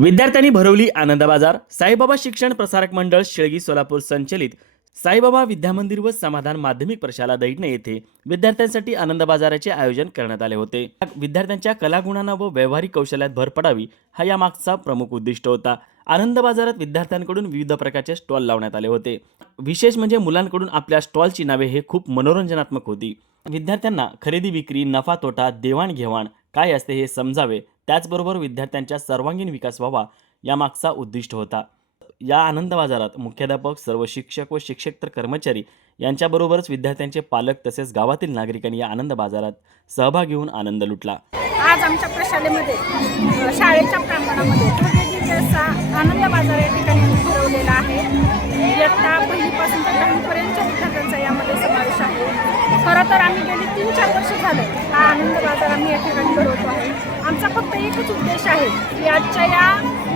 विद्यार्थ्यांनी भरवली आनंद बाजार. साईबाबा शिक्षण प्रसारक मंडळ शेळगी सोलापूर संचलित साईबाबा विद्यामंदिर व समाधान माध्यमिक प्रशाला दैठणे येथे विद्यार्थ्यांसाठी आनंद बाजाराचे आयोजन करण्यात आले होते. विद्यार्थ्यांच्या कलागुणांना व व्यावहारिक कौशल्यात भर पडावी हा यामागचा प्रमुख उद्दिष्ट होता. आनंद बाजारात विद्यार्थ्यांकडून विविध प्रकारचे स्टॉल लावण्यात आले होते. विशेष म्हणजे मुलांकडून आपल्या स्टॉलची नावे हे खूप मनोरंजनात्मक होती. विद्यार्थ्यांना खरेदी विक्री, नफा तोटा, देवाणघेवाण काय असते हे समजावे, त्याचबरोबर विद्यार्थ्यांचा सर्वांगीण विकास व्हावा यामागचा उद्दिष्ट होता. या आनंद बाजारात मुख्याध्यापक, सर्व शिक्षक व शिक्षकेतर कर्मचारी यांच्याबरोबरच विद्यार्थ्यांचे पालक तसेच गावातील नागरिकांनी या आनंद बाजारात सहभाग घेऊन आनंद लुटला. आज आमच्या प्रशालेमध्ये शाळेच्या प्रांगणामध्ये भव्य असा आनंद बाजार या ठिकाणी भरवलेला आहे. इयत्ता पहिलीपासून ते 10वीपर्यंतच्या विद्यार्थ्यांचा यामध्ये समावेश आहे. खरं तर आम्ही गेली 3-4 वर्ष झाले हा आनंद बाजार आम्ही या ठिकाणी भरवतो आहे. आमचा फक्त एकच उद्देश आहे की आजच्या या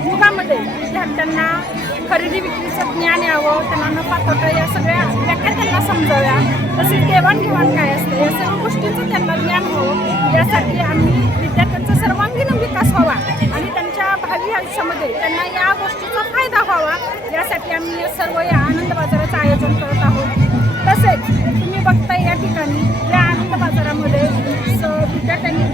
युगामध्ये विद्यार्थ्यांना खरेदी विक्रीचं ज्ञान यावं, त्यांना नफा तोटा या सगळ्या व्याख्या त्यांना समजाव्या, तसेच देवाणघेवाण काय असतं या सर्व गोष्टींचं त्यांना ज्ञान व्हावं. यासाठी आम्ही विद्यार्थ्यांचा सर्वांगीण विकास व्हावा आणि त्यांच्या भावी आयुष्यामध्ये त्यांना या गोष्टीचा फायदा व्हावा यासाठी आम्ही सर्व या आनंद बाजाराचं आयोजन करत आहोत. तसेच तुम्ही बघताय या ठिकाणी या आनंद बाजारामध्ये विद्यार्थ्यांनी